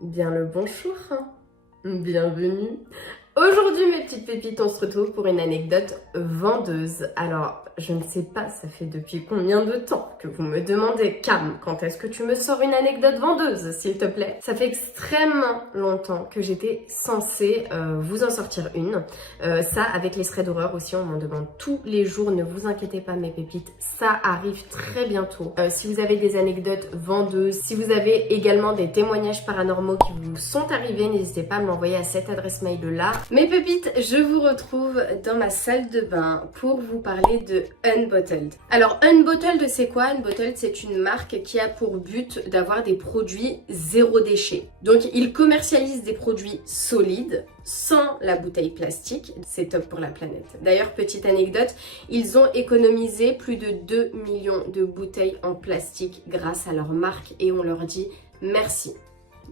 Bien le bonjour, bienvenue. Aujourd'hui mes petites pépites, on se retrouve pour une anecdote vendeuse. Alors je ne sais pas, ça fait depuis combien de temps que vous me demandez Cam, quand est-ce que tu me sors une anecdote vendeuse s'il te plaît? Ça fait extrêmement longtemps que j'étais censée vous en sortir une. Ça avec les threads d'horreur aussi, on m'en demande tous les jours, ne vous inquiétez pas mes pépites, ça arrive très bientôt. Si vous avez des anecdotes vendeuses, si vous avez également des témoignages paranormaux qui vous sont arrivés, n'hésitez pas à me l'envoyer à cette adresse mail là. Mes pépites, je vous retrouve dans ma salle de bain pour vous parler de Unbottled. Alors Unbottled, c'est quoi? Unbottled, c'est une marque qui a pour but d'avoir des produits zéro déchet. Donc ils commercialisent des produits solides, sans la bouteille plastique, c'est top pour la planète. D'ailleurs, petite anecdote, ils ont économisé plus de 2 millions de bouteilles en plastique grâce à leur marque et on leur dit merci.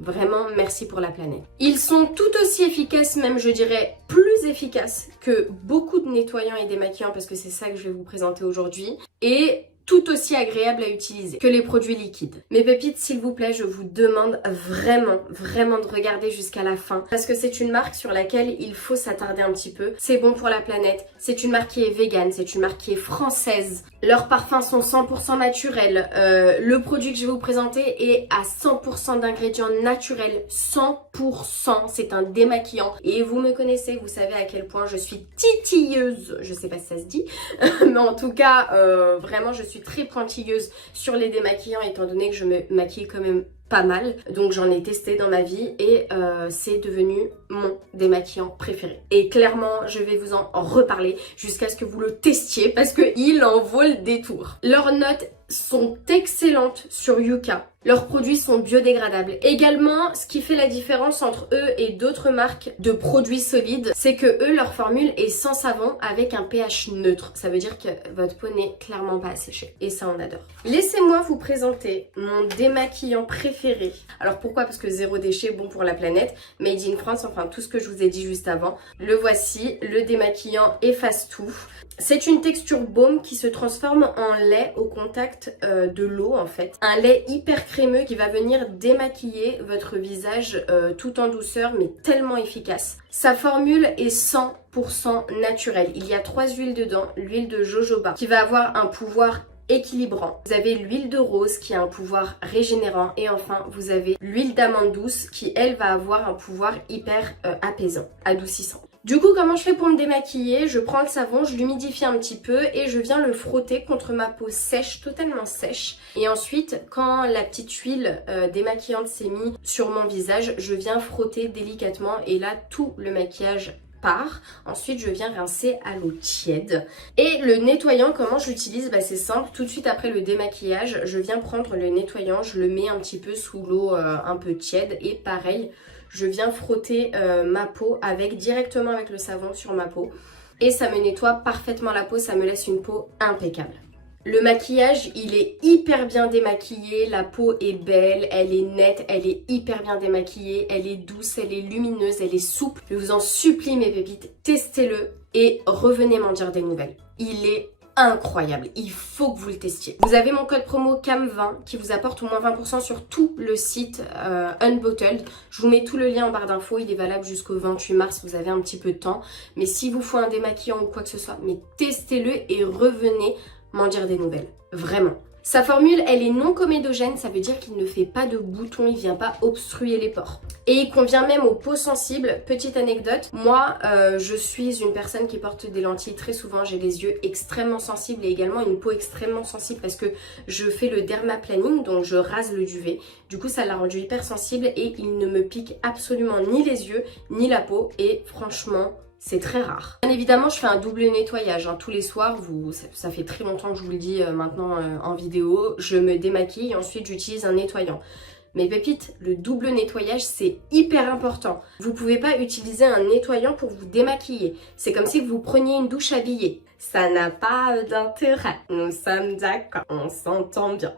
Vraiment, merci pour la planète. Ils sont tout aussi efficaces, même je dirais plus efficaces que beaucoup de nettoyants et démaquillants parce que c'est ça que je vais vous présenter aujourd'hui. Et tout aussi agréable à utiliser que les produits liquides. Mes pépites, s'il vous plaît, je vous demande vraiment de regarder jusqu'à la fin parce que c'est une marque sur laquelle il faut s'attarder un petit peu. C'est bon pour la planète, c'est une marque qui est végane, c'est une marque qui est française. Leurs parfums sont 100% naturels. Le produit que je vais vous présenter est à 100% d'ingrédients naturels. 100%, c'est un démaquillant. Et vous me connaissez, vous savez à quel point je suis titilleuse. Je sais pas si ça se dit, mais en tout cas, vraiment, je suis très pointilleuse sur les démaquillants étant donné que je me maquille quand même pas mal. Donc j'en ai testé dans ma vie et c'est devenu mon démaquillant préféré. Et clairement, je vais vous en reparler jusqu'à ce que vous le testiez parce qu'il en vaut le détour. Leurs notes sont excellentes sur Yuka. Leurs produits sont biodégradables. Également, ce qui fait la différence entre eux et d'autres marques de produits solides, c'est que eux, leur formule est sans savon avec un pH neutre. Ça veut dire que votre peau n'est clairement pas asséchée. Et ça, on adore. Laissez-moi vous présenter mon démaquillant préféré. Alors pourquoi? Parce que zéro déchet, bon pour la planète. Made in France, enfin tout ce que je vous ai dit juste avant. Le voici, le démaquillant efface tout. C'est une texture baume qui se transforme en lait au contact de l'eau en fait. Un lait hyper crémeux qui va venir démaquiller votre visage tout en douceur mais tellement efficace. Sa formule est 100% naturelle. Il y a 3 huiles dedans. L'huile de jojoba qui va avoir un pouvoir équilibrant. Vous avez l'huile de rose qui a un pouvoir régénérant et enfin vous avez l'huile d'amande douce qui elle va avoir un pouvoir hyper apaisant, adoucissant. Du coup, comment je fais pour me démaquiller? Je prends le savon, je l'humidifie un petit peu et je viens le frotter contre ma peau sèche, totalement sèche. Et ensuite, quand la petite huile démaquillante s'est mise sur mon visage, je viens frotter délicatement et là, tout le maquillage part. Ensuite, je viens rincer à l'eau tiède. Et le nettoyant, comment je l'utilise? C'est simple. Tout de suite après le démaquillage, je viens prendre le nettoyant, je le mets un petit peu sous l'eau un peu tiède et pareil, je viens frotter ma peau directement avec le savon sur ma peau et ça me nettoie parfaitement la peau, ça me laisse une peau impeccable. Le maquillage, il est hyper bien démaquillé, la peau est belle, elle est nette, elle est hyper bien démaquillée, elle est douce, elle est lumineuse, elle est souple. Je vous en supplie mes pépites, testez-le et revenez m'en dire des nouvelles. Il est incroyable, il faut que vous le testiez. Vous avez mon code promo CAM20 qui vous apporte au moins 20% sur tout le site Unbottled. Je vous mets tout le lien en barre d'infos, il est valable jusqu'au 28 mars, vous avez un petit peu de temps. Mais si vous faut un démaquillant ou quoi que ce soit, mais testez-le et revenez m'en dire des nouvelles, vraiment. Sa formule, elle est non comédogène, ça veut dire qu'il ne fait pas de boutons, il vient pas obstruer les pores. Et il convient même aux peaux sensibles. Petite anecdote, moi je suis une personne qui porte des lentilles très souvent, j'ai les yeux extrêmement sensibles et également une peau extrêmement sensible parce que je fais le dermaplaning, donc je rase le duvet. Du coup ça l'a rendu hyper sensible et il ne me pique absolument ni les yeux ni la peau et franchement, c'est très rare. Bien évidemment, je fais un double nettoyage. Tous les soirs, ça fait très longtemps que je vous le dis maintenant en vidéo, je me démaquille et ensuite j'utilise un nettoyant. Mes pépites, le double nettoyage, c'est hyper important. Vous pouvez pas utiliser un nettoyant pour vous démaquiller. C'est comme si vous preniez une douche habillée. Ça n'a pas d'intérêt. Nous sommes d'accord, on s'entend bien.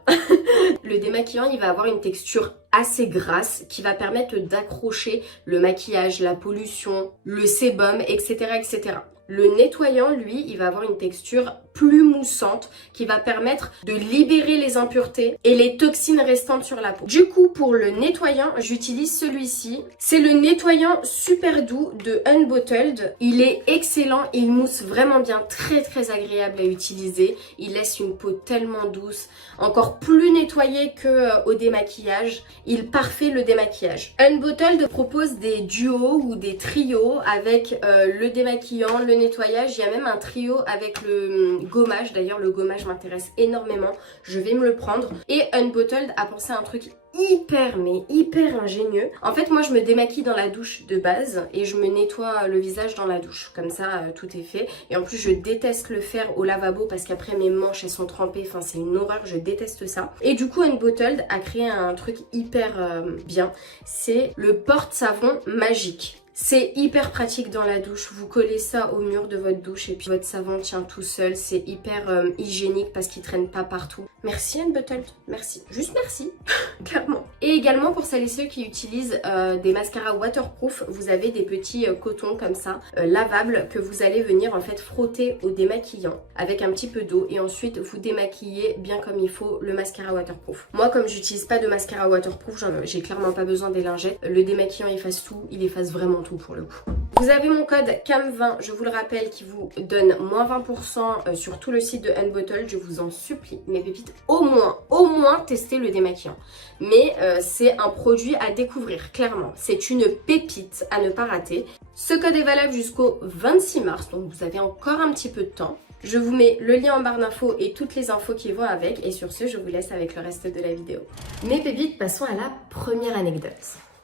Le démaquillant, il va avoir une texture assez grasse qui va permettre d'accrocher le maquillage, la pollution, le sébum, etc., etc. Le nettoyant, lui, il va avoir une texture plus moussante qui va permettre de libérer les impuretés et les toxines restantes sur la peau. Du coup, pour le nettoyant, j'utilise celui-ci. C'est le nettoyant super doux de Unbottled. Il est excellent, il mousse vraiment bien, très très agréable à utiliser. Il laisse une peau tellement douce, encore plus nettoyée que au démaquillage. Il parfait le démaquillage. Unbottled propose des duos ou des trios avec le démaquillant, le nettoyage. Il y a même un trio avec le gommage. D'ailleurs, le gommage m'intéresse énormément. Je vais me le prendre. Et Unbottled a pensé à un truc hyper ingénieux. En fait, moi je me démaquille dans la douche de base et je me nettoie le visage dans la douche. Comme ça, tout est fait. Et en plus, je déteste le faire au lavabo parce qu'après mes manches elles sont trempées. Enfin, c'est une horreur, je déteste ça. Et du coup, Unbottled a créé un truc hyper bien. C'est le porte-savon magique. C'est hyper pratique dans la douche, vous collez ça au mur de votre douche et puis votre savon tient tout seul, c'est hyper hygiénique parce qu'il traîne pas partout. Merci Unbottled, merci, juste merci, clairement. Et également pour celles et ceux qui utilisent des mascaras waterproof, vous avez des petits cotons comme ça, lavables, que vous allez venir en fait frotter au démaquillant avec un petit peu d'eau et ensuite vous démaquillez bien comme il faut le mascara waterproof. Moi comme j'utilise pas de mascara waterproof, j'ai clairement pas besoin des lingettes, le démaquillant efface tout, il efface vraiment tout pour le coup. Vous avez mon code CAM20, je vous le rappelle, qui vous donne moins 20% sur tout le site de Unbottled. Je vous en supplie, mes pépites, au moins testez le démaquillant. Mais c'est un produit à découvrir, clairement. C'est une pépite à ne pas rater. Ce code est valable jusqu'au 26 mars, donc vous avez encore un petit peu de temps. Je vous mets le lien en barre d'infos et toutes les infos qui vont avec. Et sur ce, je vous laisse avec le reste de la vidéo. Mes pépites, passons à la première anecdote.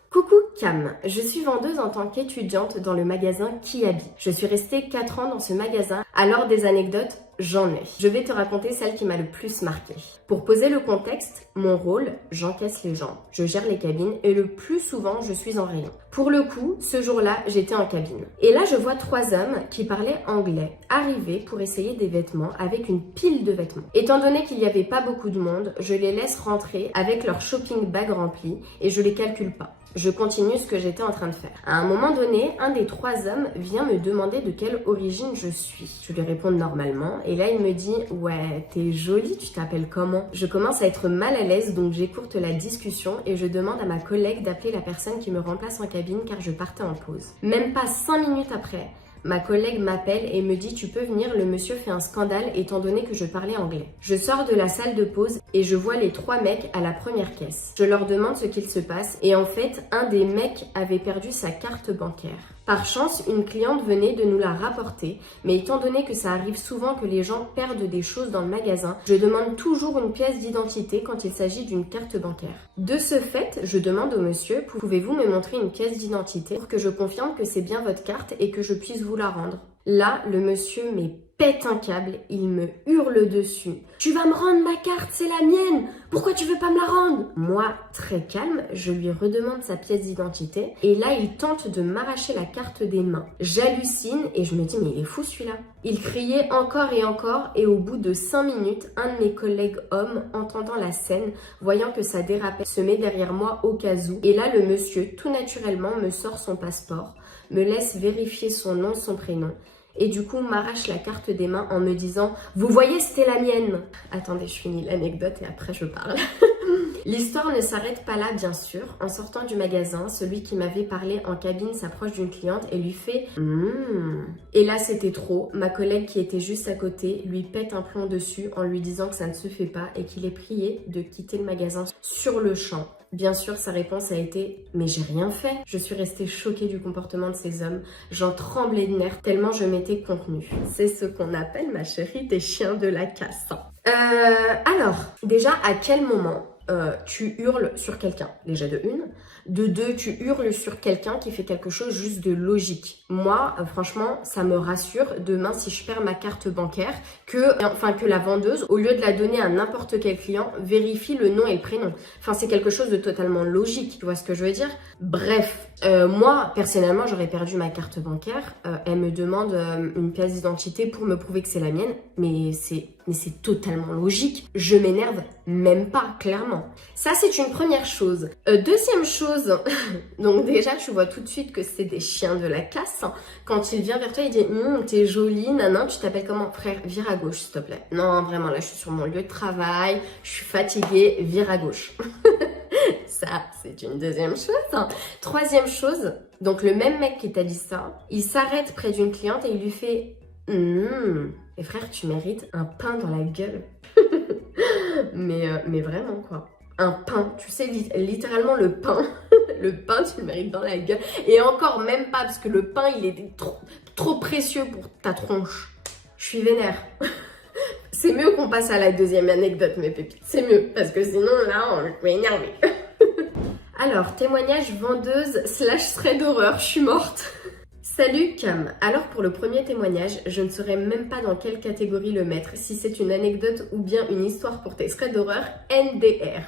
Coucou Cam, je suis vendeuse en tant qu'étudiante dans le magasin Kiabi. Je suis restée 4 ans dans ce magasin, alors des anecdotes, j'en ai. Je vais te raconter celle qui m'a le plus marquée. Pour poser le contexte, mon rôle, j'encaisse les gens, je gère les cabines et le plus souvent je suis en rayon. Pour le coup, ce jour-là, j'étais en cabine. Et là, je vois 3 hommes qui parlaient anglais arriver pour essayer des vêtements avec une pile de vêtements. Étant donné qu'il n'y avait pas beaucoup de monde, je les laisse rentrer avec leur shopping bag rempli et je les calcule pas. Je continue ce que j'étais en train de faire. À un moment donné, un des 3 hommes vient me demander de quelle origine je suis. Je lui réponds normalement et là il me dit « Ouais, t'es jolie, tu t'appelles comment ?» Je commence à être mal à l'aise donc j'écourte la discussion et je demande à ma collègue d'appeler la personne qui me remplace en cabine car je partais en pause. Même pas 5 minutes après, ma collègue m'appelle et me dit « Tu peux venir, le monsieur fait un scandale étant donné que je parlais anglais. » Je sors de la salle de pause et je vois les 3 mecs à la première caisse. Je leur demande ce qu'il se passe et en fait, un des mecs avait perdu sa carte bancaire. Par chance, une cliente venait de nous la rapporter, mais étant donné que ça arrive souvent que les gens perdent des choses dans le magasin, je demande toujours une pièce d'identité quand il s'agit d'une carte bancaire. De ce fait, je demande au monsieur, pouvez-vous me montrer une pièce d'identité pour que je confirme que c'est bien votre carte et que je puisse vous la rendre? Là, le monsieur pète un câble, il me hurle dessus. Tu vas me rendre ma carte, c'est la mienne. Pourquoi tu veux pas me la rendre? Moi, très calme, je lui redemande sa pièce d'identité et là, il tente de m'arracher la carte des mains. J'hallucine et je me dis, mais il est fou celui-là. Il criait encore et au bout de 5 minutes, un de mes collègues hommes, entendant la scène, voyant que ça dérapait, se met derrière moi au cas où. Et là, le monsieur, tout naturellement, me sort son passeport, me laisse vérifier son nom, son prénom. Et du coup, m'arrache la carte des mains en me disant « Vous voyez, c'était la mienne !» Attendez, je finis l'anecdote et après je parle. L'histoire ne s'arrête pas là, bien sûr. En sortant du magasin, celui qui m'avait parlé en cabine s'approche d'une cliente et lui fait « Et là, c'était trop. Ma collègue qui était juste à côté lui pète un plomb dessus en lui disant que ça ne se fait pas et qu'il est prié de quitter le magasin sur le champ. Bien sûr, sa réponse a été « Mais j'ai rien fait !» Je suis restée choquée du comportement de ces hommes. J'en tremblais de nerfs tellement je m'étais contenue. C'est ce qu'on appelle, ma chérie, des chiens de la casse. Alors, déjà, à quel moment tu hurles sur quelqu'un? Déjà de une. De deux, tu hurles sur quelqu'un qui fait quelque chose juste de logique. Moi, franchement, ça me rassure. Demain, si je perds ma carte bancaire, que la vendeuse, au lieu de la donner à n'importe quel client, vérifie le nom et le prénom. Enfin, c'est quelque chose de totalement logique. Tu vois ce que je veux dire? Bref, moi, personnellement, j'aurais perdu ma carte bancaire. Elle me demande une pièce d'identité pour me prouver que c'est la mienne. Mais c'est mais c'est totalement logique. Je m'énerve même pas, clairement. Ça, c'est une première chose. Deuxième chose, donc déjà, tu vois tout de suite que c'est des chiens de la casse. Quand il vient vers toi, il dit t'es jolie, nanan, tu t'appelles comment? Frère, vire à gauche, s'il te plaît. Non, vraiment, là, je suis sur mon lieu de travail, je suis fatiguée, vire à gauche. Ça, c'est une deuxième chose. Troisième chose, donc le même mec qui t'a dit ça, il s'arrête près d'une cliente et il lui fait et frère, tu mérites un pain dans la gueule. mais vraiment, quoi. Un pain, tu sais, littéralement le pain. Le pain, tu le mérites dans la gueule. Et encore même pas, parce que le pain, il est trop précieux pour ta tronche. Je suis vénère. C'est mieux qu'on passe à la deuxième anecdote, mes pépites. C'est mieux, parce que sinon, là, on va énerver. Alors, témoignage vendeuse / thread d'horreur, je suis morte. Salut Cam, alors pour le premier témoignage, je ne saurais même pas dans quelle catégorie le mettre, si c'est une anecdote ou bien une histoire pour tes threads d'horreur NDR.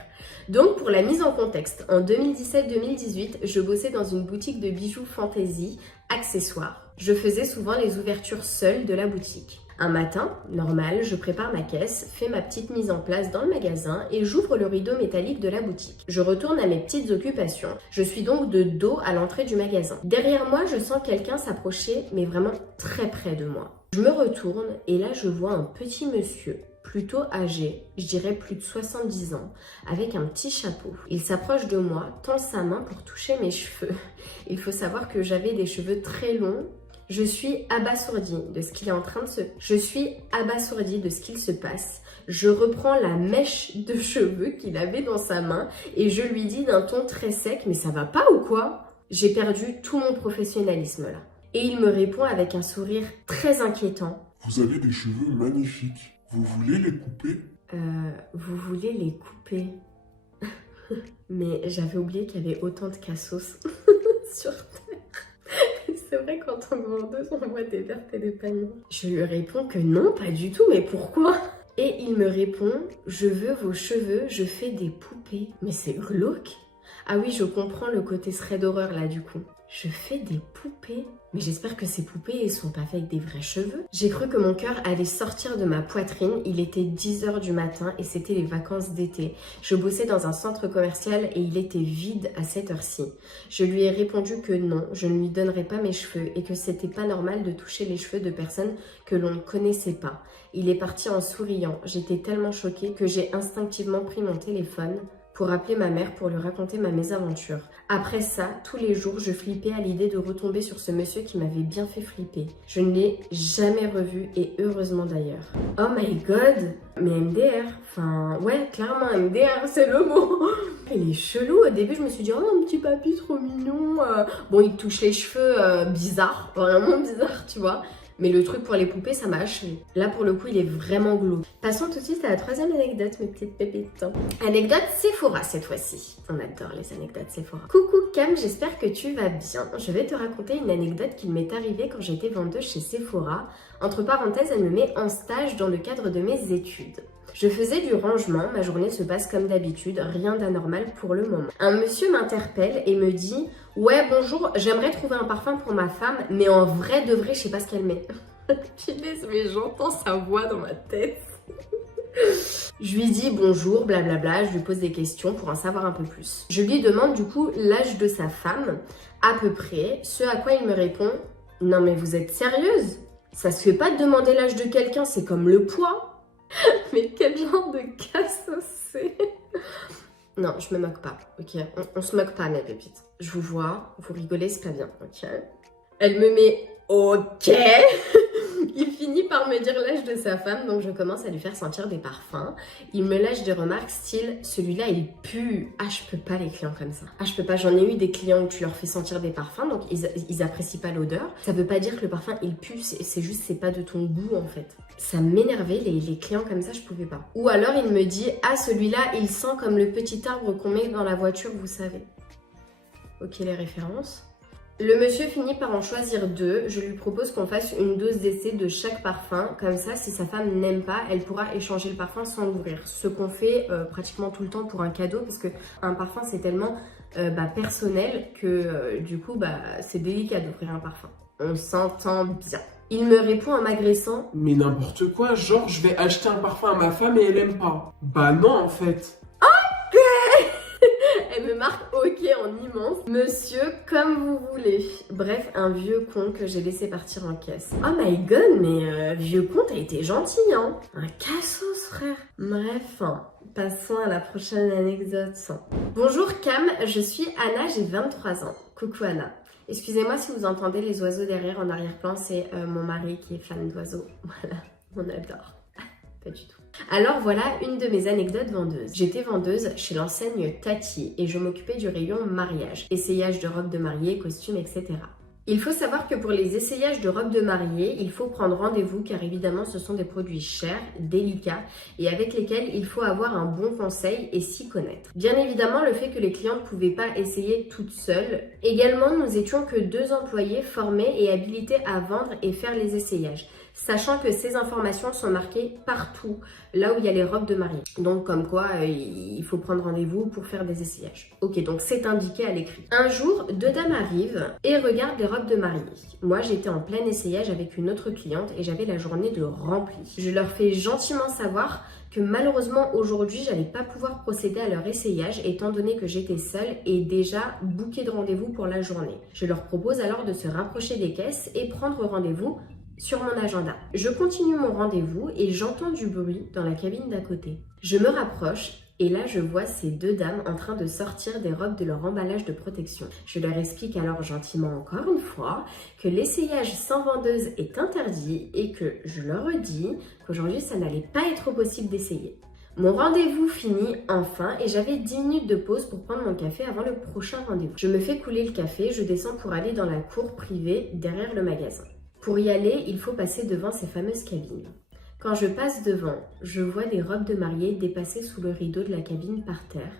Donc pour la mise en contexte, en 2017-2018, je bossais dans une boutique de bijoux fantasy, accessoires. Je faisais souvent les ouvertures seules de la boutique. Un matin, normal, je prépare ma caisse, fais ma petite mise en place dans le magasin et j'ouvre le rideau métallique de la boutique. Je retourne à mes petites occupations. Je suis donc de dos à l'entrée du magasin. Derrière moi, je sens quelqu'un s'approcher, mais vraiment très près de moi. Je me retourne et là, je vois un petit monsieur, plutôt âgé, je dirais plus de 70 ans, avec un petit chapeau. Il s'approche de moi, tend sa main pour toucher mes cheveux. Il faut savoir que j'avais des cheveux très longs. Je suis abasourdie de ce qu'il est en train de se... Je suis abasourdie de ce qu'il se passe. Je reprends la mèche de cheveux qu'il avait dans sa main et je lui dis d'un ton très sec, mais ça va pas ou quoi? J'ai perdu tout mon professionnalisme là. Et il me répond avec un sourire très inquiétant. Vous avez des cheveux magnifiques. Vous voulez les couper? Vous voulez les couper? Mais j'avais oublié qu'il y avait autant de cassos sur Terre. C'est vrai qu'en tant que vendeuse, on voit des vertes et des paniers. Je lui réponds que non, pas du tout, mais pourquoi? Et il me répond, je veux vos cheveux, je fais des poupées. Mais c'est glauque. Ah oui, je comprends le côté thread d'horreur là du coup. Je fais des poupées. Mais j'espère que ces poupées ne sont pas faites avec des vrais cheveux. J'ai cru que mon cœur allait sortir de ma poitrine. Il était 10 h du matin et c'était les vacances d'été. Je bossais dans un centre commercial et il était vide à cette heure-ci. Je lui ai répondu que non, je ne lui donnerais pas mes cheveux et que c'était pas normal de toucher les cheveux de personnes que l'on ne connaissait pas. Il est parti en souriant. J'étais tellement choquée que j'ai instinctivement pris mon téléphone pour appeler ma mère pour lui raconter ma mésaventure. Après ça, tous les jours, je flippais à l'idée de retomber sur ce monsieur qui m'avait bien fait flipper. Je ne l'ai jamais revu et heureusement d'ailleurs. Oh my god! Mais MDR, enfin ouais, clairement MDR, c'est le mot. Il est chelou, au début je me suis dit, oh un petit papy trop mignon. Bon, il touche les cheveux bizarres, vraiment bizarre, tu vois. Mais le truc pour les poupées, ça m'a achevé. Là, pour le coup, il est vraiment glauque. Passons tout de suite à la troisième anecdote, mes petites pépites. Anecdote Sephora, cette fois-ci. On adore les anecdotes Sephora. Coucou Cam, j'espère que tu vas bien. Je vais te raconter une anecdote qui m'est arrivée quand j'étais vendeuse chez Sephora. Entre parenthèses, elle me met en stage dans le cadre de mes études. Je faisais du rangement, ma journée se passe comme d'habitude, rien d'anormal pour le moment. Un monsieur m'interpelle et me dit « Ouais, bonjour, j'aimerais trouver un parfum pour ma femme, mais en vrai de vrai, je sais pas ce qu'elle met. » Punaise, mais j'entends sa voix dans ma tête. Je lui dis bonjour, blablabla, je lui pose des questions pour en savoir un peu plus. Je lui demande du coup l'âge de sa femme, à peu près, ce à quoi il me répond « Non mais vous êtes sérieuse? Ça se fait pas de demander l'âge de quelqu'un, c'est comme le poids. » Mais quel genre de cassos c'est? Non, je me moque pas, ok? On se moque pas, mes pépites. Je vous vois, vous rigolez, c'est pas bien, ok? Elle me met ok. Il finit par me dire l'âge de sa femme, donc je commence à lui faire sentir des parfums. Il me lâche des remarques style, celui-là il pue. Ah, je peux pas les clients comme ça. Ah, je peux pas, j'en ai eu des clients où tu leur fais sentir des parfums, donc ils apprécient pas l'odeur. Ça veut pas dire que le parfum il pue, c'est juste c'est pas de ton goût en fait. Ça m'énervait, les clients comme ça, je pouvais pas. Ou alors il me dit, ah celui-là il sent comme le petit arbre qu'on met dans la voiture, vous savez. Ok, les références. Le monsieur finit par en choisir 2. Je lui propose qu'on fasse une dose d'essai de chaque parfum. Comme ça, si sa femme n'aime pas, elle pourra échanger le parfum sans l'ouvrir. Ce qu'on fait pratiquement tout le temps pour un cadeau. Parce qu'un parfum, c'est tellement personnel que du coup c'est délicat d'ouvrir un parfum. On s'entend bien. Il me répond en m'agressant. Mais n'importe quoi, genre je vais acheter un parfum à ma femme et elle aime pas. Bah non en fait. Elle me marque OK en immense. Monsieur, comme vous voulez. Bref, un vieux con que j'ai laissé partir en caisse. Oh my god, mais vieux con, t'as été gentil, hein. Un cassos, frère. Bref, passons à la prochaine anecdote. Bonjour Cam, je suis Anna, j'ai 23 ans. Coucou Anna. Excusez-moi si vous entendez les oiseaux derrière en arrière-plan, c'est mon mari qui est fan d'oiseaux. Voilà, on adore. Pas du tout. Alors voilà une de mes anecdotes vendeuses. J'étais vendeuse chez l'enseigne Tati et je m'occupais du rayon mariage, essayage de robes de mariée, costumes, etc. Il faut savoir que pour les essayages de robes de mariée, il faut prendre rendez-vous car évidemment ce sont des produits chers, délicats et avec lesquels il faut avoir un bon conseil et s'y connaître. Bien évidemment, le fait que les clientes ne pouvaient pas essayer toutes seules. Également, nous étions que 2 employés formés et habilités à vendre et faire les essayages. Sachant que ces informations sont marquées partout, là où il y a les robes de mariée. Donc comme quoi, il faut prendre rendez-vous pour faire des essayages. Ok, donc c'est indiqué à l'écrit. Un jour, 2 dames arrivent et regardent les robes de mariée. Moi, j'étais en plein essayage avec une autre cliente et j'avais la journée de rempli. Je leur fais gentiment savoir que malheureusement aujourd'hui, j'allais pas pouvoir procéder à leur essayage étant donné que j'étais seule et déjà bookée de rendez-vous pour la journée. Je leur propose alors de se rapprocher des caisses et prendre rendez-vous sur mon agenda. Je continue mon rendez-vous et j'entends du bruit dans la cabine d'à côté. Je me rapproche et là je vois ces 2 dames en train de sortir des robes de leur emballage de protection. Je leur explique alors gentiment encore une fois que l'essayage sans vendeuse est interdit et que je leur redis qu'aujourd'hui ça n'allait pas être possible d'essayer. Mon rendez-vous finit enfin et j'avais 10 minutes de pause pour prendre mon café avant le prochain rendez-vous. Je me fais couler le café, je descends pour aller dans la cour privée derrière le magasin. Pour y aller, il faut passer devant ces fameuses cabines. Quand je passe devant, je vois des robes de mariée dépassées sous le rideau de la cabine par terre.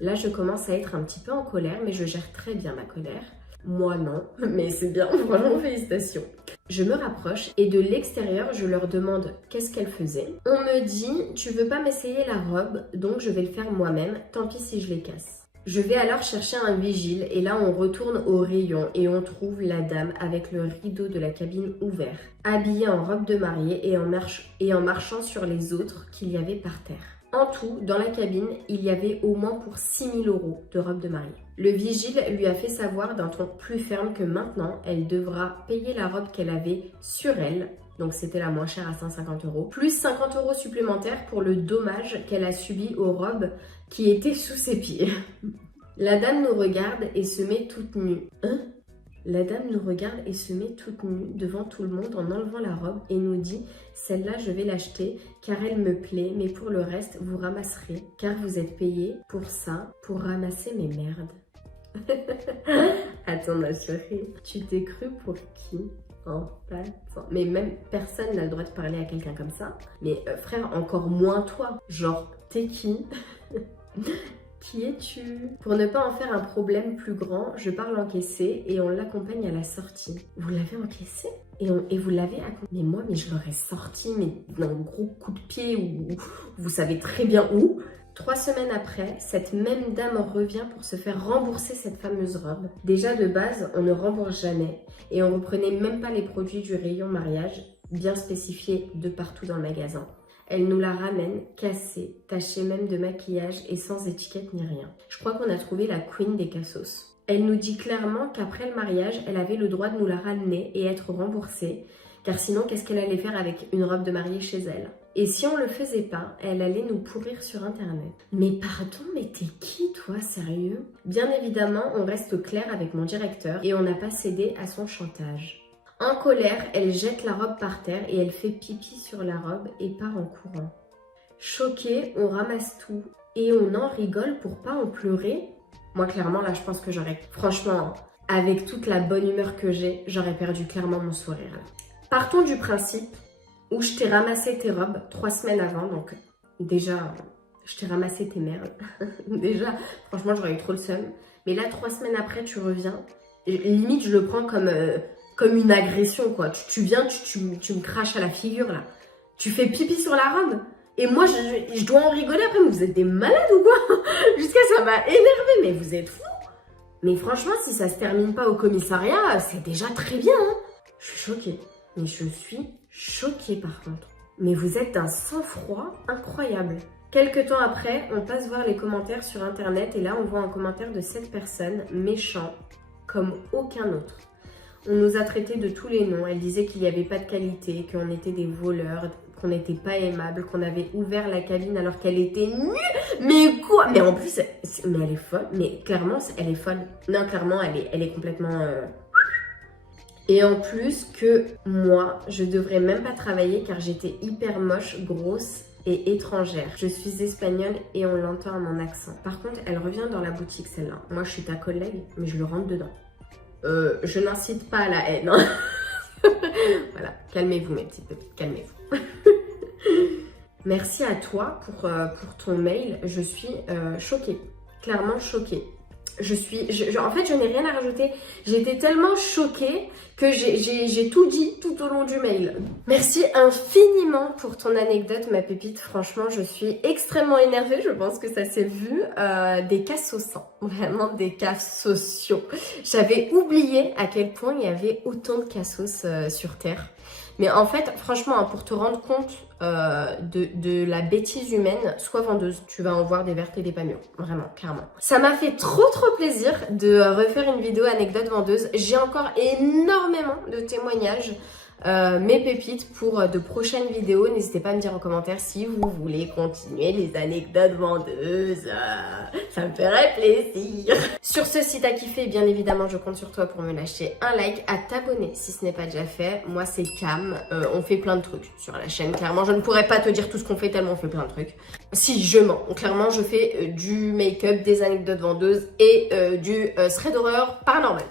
Là, je commence à être un petit peu en colère, mais je gère très bien ma colère. Moi non, mais c'est bien, vraiment félicitations. Je me rapproche et de l'extérieur, je leur demande qu'est-ce qu'elles faisaient. On me dit, tu veux pas m'essayer la robe, donc je vais le faire moi-même, tant pis si je les casse. Je vais alors chercher un vigile et là on retourne au rayon et on trouve la dame avec le rideau de la cabine ouvert, habillée en robe de mariée et en marchant sur les autres qu'il y avait par terre. En tout, dans la cabine, il y avait au moins pour 6 000 € de robe de mariée. Le vigile lui a fait savoir d'un ton plus ferme que maintenant, elle devra payer la robe qu'elle avait sur elle, donc c'était la moins chère à 150 €, plus 50 € supplémentaires pour le dommage qu'elle a subi aux robes qui étaient sous ses pieds. La dame nous regarde et se met toute nue. La dame nous regarde et se met toute nue devant tout le monde en enlevant la robe et nous dit « Celle-là, je vais l'acheter car elle me plaît, mais pour le reste, vous ramasserez car vous êtes payé pour ça, pour ramasser mes merdes. » Attends ma chérie, tu t'es cru pour qui ? En passant. Mais même personne n'a le droit de parler à quelqu'un comme ça. Mais frère, encore moins toi. Genre, t'es qui ? Qui es-tu? Pour ne pas en faire un problème plus grand, je parle encaissé et on l'accompagne à la sortie. Vous l'avez encaissé? Et vous l'avez accompagné? Mais moi, je l'aurais sorti mais d'un gros coup de pied ou vous savez très bien où. 3 semaines après, cette même dame revient pour se faire rembourser cette fameuse robe. Déjà de base, on ne rembourse jamais et on reprenait même pas les produits du rayon mariage, bien spécifiés de partout dans le magasin. Elle nous la ramène, cassée, tachée même de maquillage et sans étiquette ni rien. Je crois qu'on a trouvé la queen des cassos. Elle nous dit clairement qu'après le mariage, elle avait le droit de nous la ramener et être remboursée, car sinon, qu'est-ce qu'elle allait faire avec une robe de mariée chez elle? Et si on le faisait pas, elle allait nous pourrir sur internet. Mais pardon, mais t'es qui toi, sérieux? Bien évidemment, on reste clair avec mon directeur et on n'a pas cédé à son chantage. En colère, elle jette la robe par terre et elle fait pipi sur la robe et part en courant. Choquée, on ramasse tout et on en rigole pour pas en pleurer. Moi, clairement, là, je pense que franchement, avec toute la bonne humeur que j'ai, j'aurais perdu clairement mon sourire. Partons du principe où je t'ai ramassé tes robes 3 semaines avant, donc déjà, je t'ai ramassé tes merdes. Déjà, franchement, j'aurais eu trop le seum. Mais là, 3 semaines après, tu reviens. Limite, je le prends comme une agression, quoi. Tu viens, tu me craches à la figure, là. Tu fais pipi sur la robe. Et moi, je dois en rigoler après. Mais vous êtes des malades ou quoi? Jusqu'à ça m'a énervé, mais vous êtes fous. Mais franchement, si ça se termine pas au commissariat, c'est déjà très bien, hein. Je suis choquée. Mais je suis choquée par contre. Mais vous êtes d'un sang-froid incroyable. Quelques temps après, on passe voir les commentaires sur internet et là on voit un commentaire de cette personne, méchant, comme aucun autre. On nous a traités de tous les noms, elle disait qu'il n'y avait pas de qualité, qu'on était des voleurs, qu'on n'était pas aimable, qu'on avait ouvert la cabine alors qu'elle était nue. Mais quoi? Mais en plus, mais elle est folle, mais clairement elle est folle. Non, clairement elle est complètement... Et en plus que moi, je devrais même pas travailler car j'étais hyper moche, grosse et étrangère. Je suis espagnole et on l'entend à mon accent. Par contre, elle revient dans la boutique celle-là. Moi, je suis ta collègue, mais je le rentre dedans. Je n'incite pas à la haine. Hein. Voilà, calmez-vous mes petites pépites, calmez-vous. Merci à toi pour ton mail. Je suis choquée, clairement choquée. En fait, je n'ai rien à rajouter. J'étais tellement choquée que j'ai tout dit tout au long du mail. Merci infiniment pour ton anecdote, ma pépite. Franchement, je suis extrêmement énervée. Je pense que ça s'est vu. Des cas sociaux. Vraiment des cas sociaux. J'avais oublié à quel point il y avait autant de cassos sur Terre. Mais en fait, franchement, hein, pour te rendre compte de la bêtise humaine, sois vendeuse. Tu vas en voir des vertes et des pas mûres. Vraiment, clairement. Ça m'a fait trop plaisir de refaire une vidéo anecdote vendeuse. J'ai encore énormément de témoignages. Mes pépites pour de prochaines vidéos. N'hésitez pas à me dire en commentaire si vous voulez continuer les anecdotes vendeuses. Ça me ferait plaisir. Sur ce, si t'as kiffé, bien évidemment, je compte sur toi pour me lâcher un like, à t'abonner si ce n'est pas déjà fait. Moi, c'est Cam. On fait plein de trucs sur la chaîne. Clairement, je ne pourrais pas te dire tout ce qu'on fait tellement on fait plein de trucs. Si, je mens. Clairement, je fais du make-up, des anecdotes vendeuses et du thread horreur paranormal.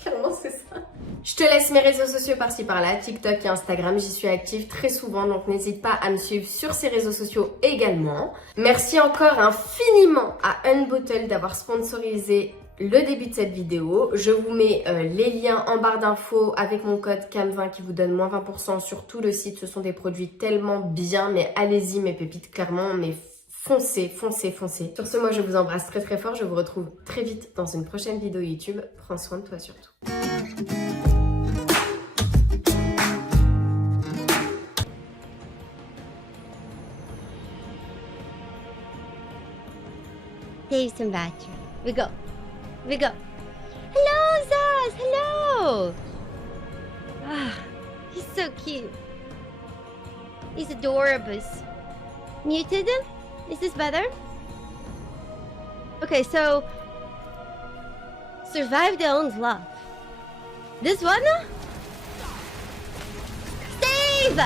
Clairement, c'est ça. Je te laisse mes réseaux sociaux par-ci par-là, TikTok et Instagram, j'y suis active très souvent, donc n'hésite pas à me suivre sur ces réseaux sociaux également. Merci encore infiniment à Unbottle d'avoir sponsorisé le début de cette vidéo. Je vous mets les liens en barre d'infos avec mon code CAM20 qui vous donne moins 20% sur tout le site. Ce sont des produits tellement bien, mais allez-y mes pépites, clairement, mais foncez, foncez, foncez. Sur ce, moi je vous embrasse très fort, je vous retrouve très vite dans une prochaine vidéo YouTube. Prends soin de toi surtout. Save some battery. We go. We go. Hello, Zaz! Hello! Ah, he's so cute. He's adorable. Muted? Is this better? Okay, so... Survive the own love. This one? Save!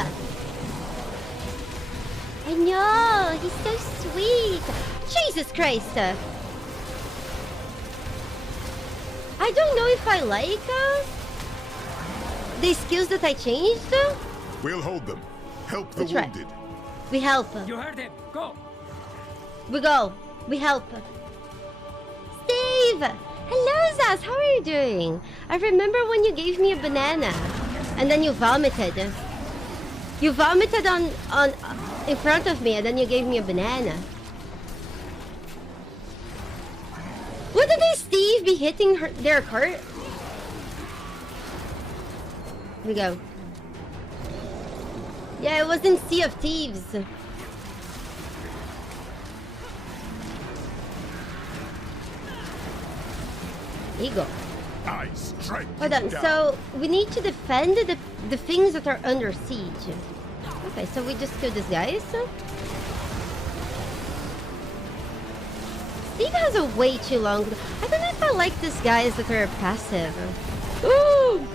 I know, he's so sweet. Jesus Christ! I don't know if I like the skills that I changed. We'll hold them. Help the That's right. wounded. We help. You heard him. Go. We go. We help. Steve! Hello, Zaz. How are you doing? I remember when you gave me a banana, and then you vomited. You vomited on in front of me, and then you gave me a banana. Wouldn't this Steve be hitting their cart? We go. Yeah, it was in Sea of Thieves. Here you go. I strike Hold you on, down. so we need to defend the things that are under siege. Okay, so we just kill these guys. Steve has a way too long... I don't know if I like these guys that are passive. Ooh!